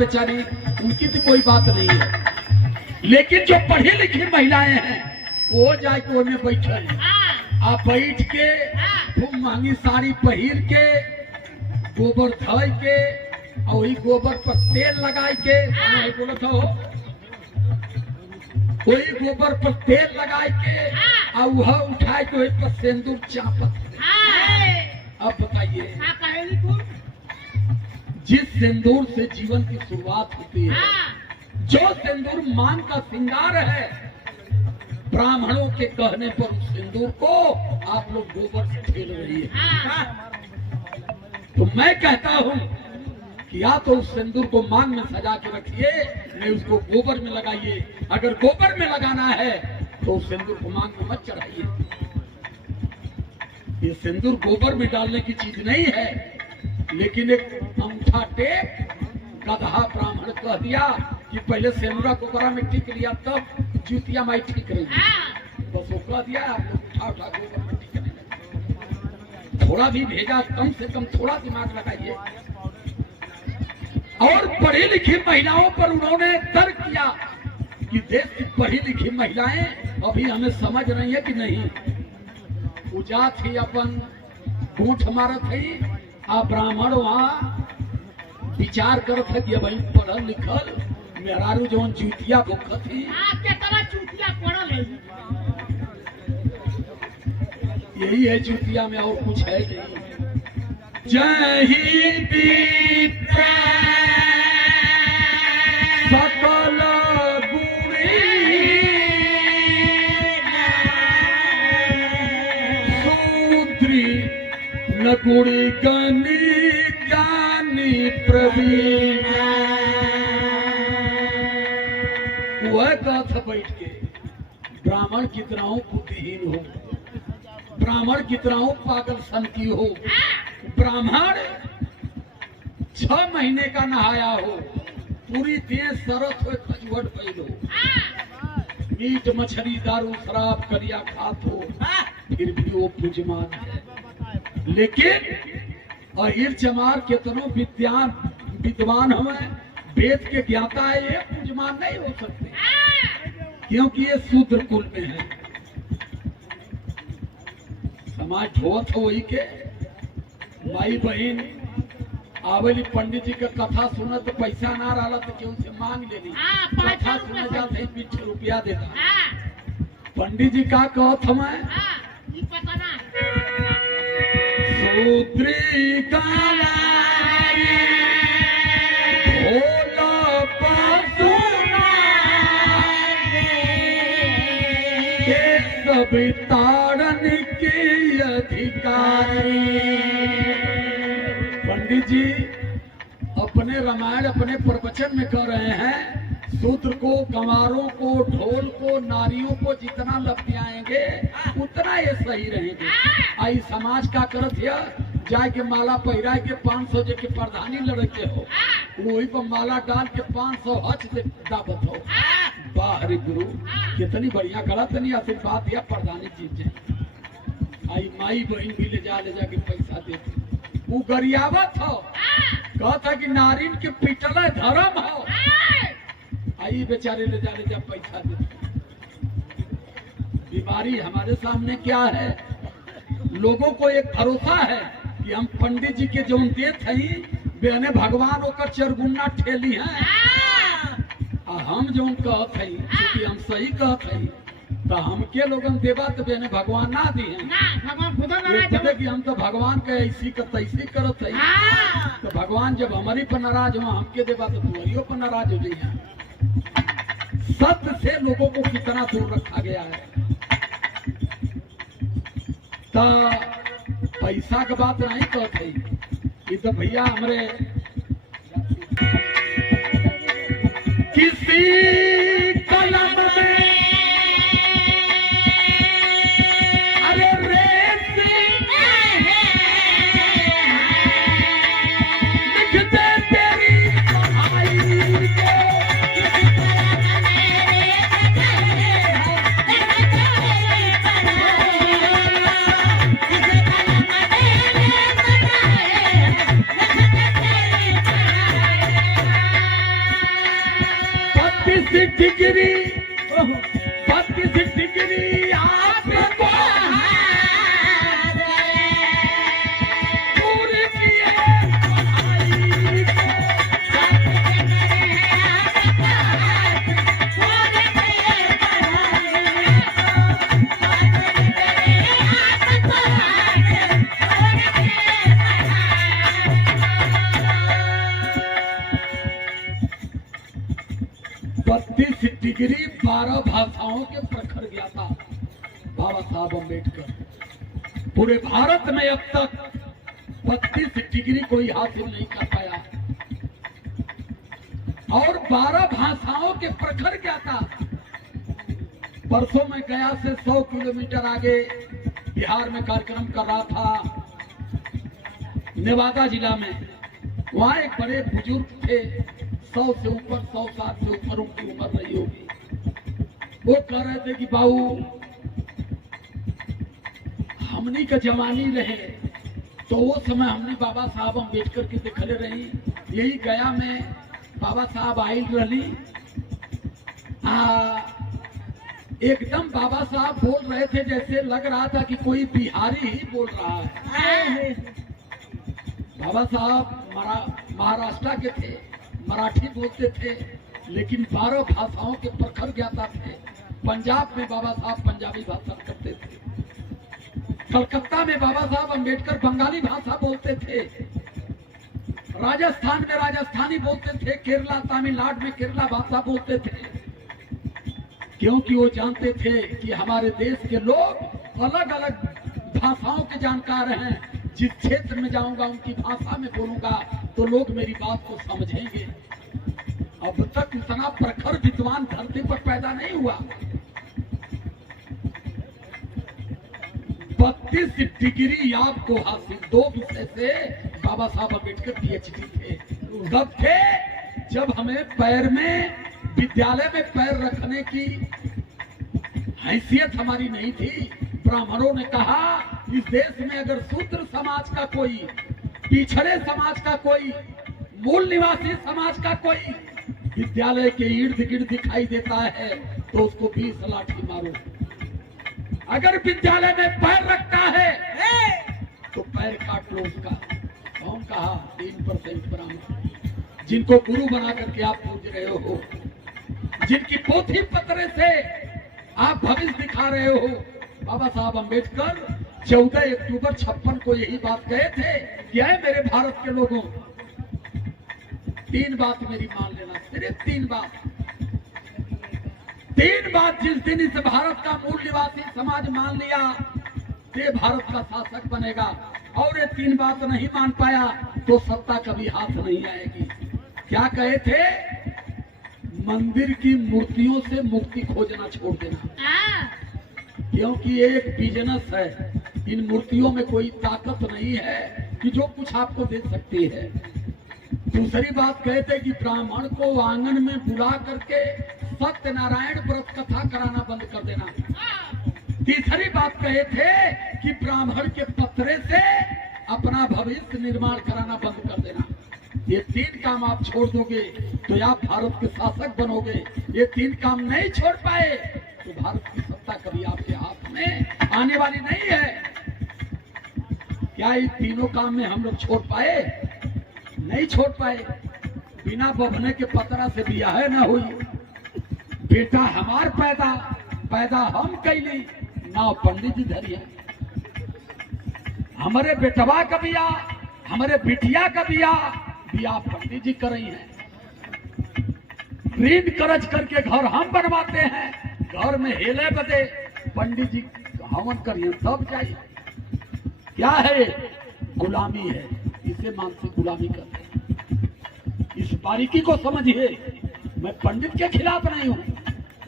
बेचारी, उनकी तो कोई बात नहीं है, लेकिन जो पढ़ी लिखी महिलाएं हैं वो जाए को में बैठल आप बैठ के खूब महंगी साड़ी पहिर के गोबर धोई के और वही गोबर पर तेल लगाई के बोलत हो, वही गोबर पर तेल लगाए के और वह उठाए के वही पर सिंदूर चापत। अब बताइए, जिस सिंदूर से जीवन की शुरुआत होती है, जो सिंदूर मान का श्रृंगार है, ब्राह्मणों के कहने पर उस सिंदूर को आप लोग गोबर से खेल रही है। तो मैं कहता हूं कि या तो उस सिंदूर को मान में सजा के रखिए, नहीं उसको गोबर में लगाइए। अगर गोबर में लगाना है तो उस सिंदूर को मान में मत चढ़ाइए। ये सिंदूर गोबर में डालने की चीज नहीं है, लेकिन एक अंगूठा टेप गधा ब्राह्मण कह दिया कि पहले सेनुरा गोबरा में टिक लिया तब जूतिया माई ठीक रही। बस वो कह दिया, आप लोग उठा उठा गोबर में टिक रहे। थोड़ा भी भेजा, कम से कम थोड़ा दिमाग लगाइए। और पढ़ी लिखी महिलाओं पर उन्होंने तर्क किया कि देश की पढ़ी लिखी महिलाएं अभी हमें समझ रही है कि नहीं। पूजा थी, अपन गोठ मारत है, आ ब्राह्मण वहाँ विचार करत है कि भाई पढ़ल लिखल मेहरारू जौन जूतिया भूखत थी, यही है जूतिया में, और कुछ है नहीं। जय ही सकल गुणी सूत्री न गुणी गणी ज्ञानी प्रवीण। वह कथा बैठ के ब्राह्मण कितना हो बुद्धिहीन हो, ब्राह्मण कितना हो पागल सन की हो। ब्राह्मण 6 महीने का नहाया हो, पूरी देह सरस हो, खजुहट पैल हो, मीट मछली दारू शराब करिया खात हो, फिर भी वो पूजमान है। लेकिन अहिर चमार कितनों विद्वान हमें वेद के ज्ञाता है, ये पूजमान नहीं हो सकते, क्योंकि ये शूद्र कुल में है। समाज ढोत हो वही के माई बहन आवेली पंडित जी का कथा सुना तो पैसा ना रहा तो क्यों से मांग लेनी, कथा सुने जाते 20 रुपया देता। पंडित जी का कहत हमें सूत्री सब तारण की अधिकारी। पंडित जी अपने रामायण अपने प्रवचन में कह रहे हैं, शूद्र को, गंवारों को, ढोल को, नारियों को जितना लपटियाएंगे उतना ये सही रहेंगे। आई समाज का करत है, जाए के माला पहिरा के 500 जे के प्रधानी लड़के हो, वही पर माला डाल के 500 हज से दावत हो। बाहरी गुरु कितनी बढ़िया गलत नहीं आशीर्वाद दिया प्रधानी चीज है। आई माई बहन भी ले जाके पैसा देती, वो गरियावत हो, कहता कि नारिन के पिटल धर्म हो। आई बेचारे ले जा पैसा देते। बीमारी हमारे सामने क्या है, लोगों को एक भरोसा है कि हम पंडित जी के जो देत हैं बेने भगवान ओकर चरगुन्ना ठेली हैं। हम जो कहत है क्योंकि हम सही कहत है, तो हमके लोगन देवा तो बेने भगवान ना दी है, भगवान खुदा नाराज है कि हम तो भगवान के ऐसी का तैसी करत है। तो भगवान जब हमारी पर नाराज हो, हमके देवा तो तुम्हारियों पर नाराज हो जाइए। सत्य से लोगों को कितना दूर रखा गया है। तो पैसा का बात नहीं कहते, ये तो भैया हमारे किसी कलम में अरे रेत लिख दे तेरी भाई को, भाषाओं के प्रखर ज्ञाता बाबा साहब अम्बेडकर पूरे भारत में अब तक 32 डिग्री कोई हासिल नहीं कर पाया और 12 भाषाओं के प्रखर ज्ञाता। परसों में गया से 100 किलोमीटर आगे बिहार में कार्यक्रम कर रहा था, नेवादा जिला में। वहाँ एक बड़े बुजुर्ग थे, 100 से ऊपर, 100 साल से ऊपर उनकी उम्र रही होगी। वो कह रहे थे कि बाबू हमनी का जवानी रहे तो वो समय हमने बाबा साहब अम्बेडकर के देखले रही। यही गया में बाबा साहब आयल रही, एकदम बाबा साहब बोल रहे थे जैसे लग रहा था कि कोई बिहारी ही बोल रहा है। बाबा साहब महाराष्ट्र के थे, मराठी बोलते थे, लेकिन 12 भाषाओं के प्रखर ज्ञाता थे। पंजाब में बाबा साहब पंजाबी भाषा करते थे, कलकत्ता में बाबा साहब अम्बेडकर बंगाली भाषा बोलते थे, राजस्थान में राजस्थानी बोलते थे, केरला तमिलनाडु में केरला भाषा बोलते थे, क्योंकि वो जानते थे कि हमारे देश के लोग अलग अलग भाषाओं के जानकार हैं। जिस क्षेत्र में जाऊंगा उनकी भाषा में बोलूंगा तो लोग मेरी बात को समझेंगे। अब तक इतना प्रखर विद्वान धरती पर पैदा नहीं हुआ। 32 डिग्री आपको हासिल, 2 विषय से बाबा साहब अम्बेडकर PhD थे। कब थे? जब हमें पैर में, विद्यालय में पैर रखने की हैसियत हमारी नहीं थी। ब्राह्मणों ने कहा इस देश में अगर शूद्र समाज का कोई, पिछड़े समाज का कोई, मूल निवासी समाज का कोई विद्यालय के इर्द गिर्द दिखाई देता है तो उसको 20 लाठी मारो। अगर विद्यालय में पैर रखता है तो पैर काट लो उसका। कौन कहा? 3% ब्राह्मण, जिनको गुरु बना करके आप पूज रहे हो, जिनकी पोथी पत्रे से आप भविष्य दिखा रहे हो। बाबा साहब अम्बेडकर 14 अक्टूबर 56 को यही बात कहे थे कि है मेरे भारत के लोगों, 3 बात मेरी मान लेना, सिर्फ 3 बात। 3 बात जिस दिन इस भारत का मूल निवासी समाज मान लिया ये भारत का शासक बनेगा, और ये 3 बात नहीं मान पाया तो सत्ता कभी हाथ नहीं आएगी। क्या कहे थे? मंदिर की मूर्तियों से मुक्ति खोजना छोड़ देना, क्योंकि ये एक बिजनेस है। इन मूर्तियों में कोई ताकत नहीं है कि जो कुछ आपको दे सकती है। दूसरी बात कहते कि ब्राह्मण को आंगन में बुला करके सत्यनारायण व्रत कथा कराना बंद कर देना। तीसरी बात कहे थे कि ब्राह्मण के पत्रे से अपना भविष्य निर्माण कराना बंद कर देना। ये 3 काम आप छोड़ दोगे तो आप भारत के शासक बनोगे। ये 3 काम नहीं छोड़ पाए तो भारत की सत्ता कभी आपके हाथ में आने वाली नहीं है। क्या इन तीनों काम में हम लोग छोड़ पाए? नहीं छोड़ पाए। बिना बभने के पतरा से बियाह न हुई, बेटा हमार पैदा हम कैली ना पंडित जी धरिया। हमारे बेटवा का बियाह, हमारे बिटिया का बियाह पंडित जी कर रही है। ऋण कर्ज करके घर हम बनवाते हैं, घर में हेले बदे पंडित जी हवन करिए सब चाहिए। क्या है? गुलामी है। इसे मानसिक गुलामी करते हैं। इस बारीकी को समझिए। मैं पंडित के खिलाफ नहीं हूं,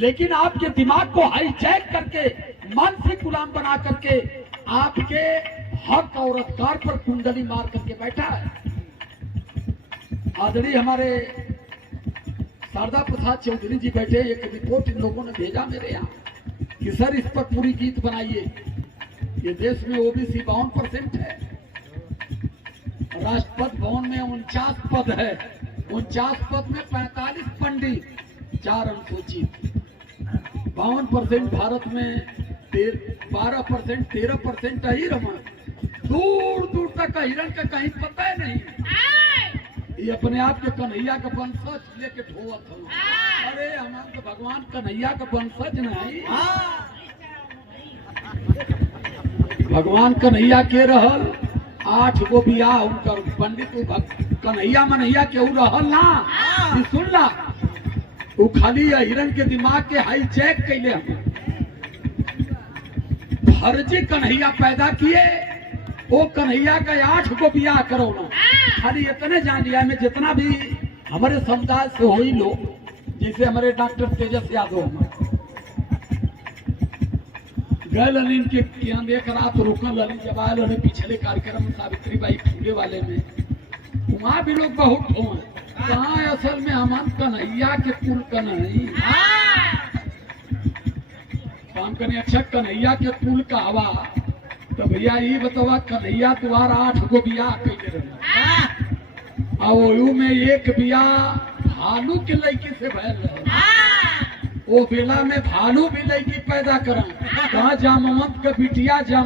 लेकिन आपके दिमाग को हाईजैक करके मानसिक गुलाम बना करके आपके हक और अधिकार पर कुंडली मार करके बैठा है। आदरणीय हमारे शारदा प्रसाद चौधरी जी बैठे, एक रिपोर्ट इन लोगों ने भेजा मेरे यहाँ कि सर इस पर पूरी गीत बनाइए। ये देश में ओबीसी 52% है, राष्ट्रपति भवन में 49 पद है, 49 पद में 45 पंडित, 4 अनुसूचित। 52% भारत में, 12% 13% अहिरम। दूर दूर तक अहिरन का कहीं पता ही नहीं। ये अपने आप के कन्हैया का वंशज लेके ढोवत हो। अरे हमारे तो भगवान कन्हैया का वंशज नहीं, भगवान कन्हैया के रहल 8 गो बियाह उनकर। पंडित कन्हैया मनैया केहू रहल ना, सुन ला। वो खाली हिरन के दिमाग के हाईजैक कैले हम फर्जी कन्हैया पैदा किए। वो कन्हैया का 8 गो बियाह करो ना, खाली इतने जान लिया में जितना भी हमारे समुदाय से हो ही लोग, जैसे हमारे डॉक्टर तेजस यादव हमारे गए इनके यहाँ एक रात रुकल अली जब आयल रहे पिछले कार्यक्रम सावित्री बाई फूले वाले में, वहाँ भी लोग बहुत हो कहाँ असल में हम कन्हैया के कुल का नहीं काम करने अच्छा कन्हैया के कुल का हवा। तो भैया ये बतावा कन्हैया द्वारा 8 गो बियाह कैले रहे और में एक बियाह भालू के लड़की से भैल रहे। वो बेला में भालू भी लड़की पैदा करा कहा जामवंत का बिटिया जाम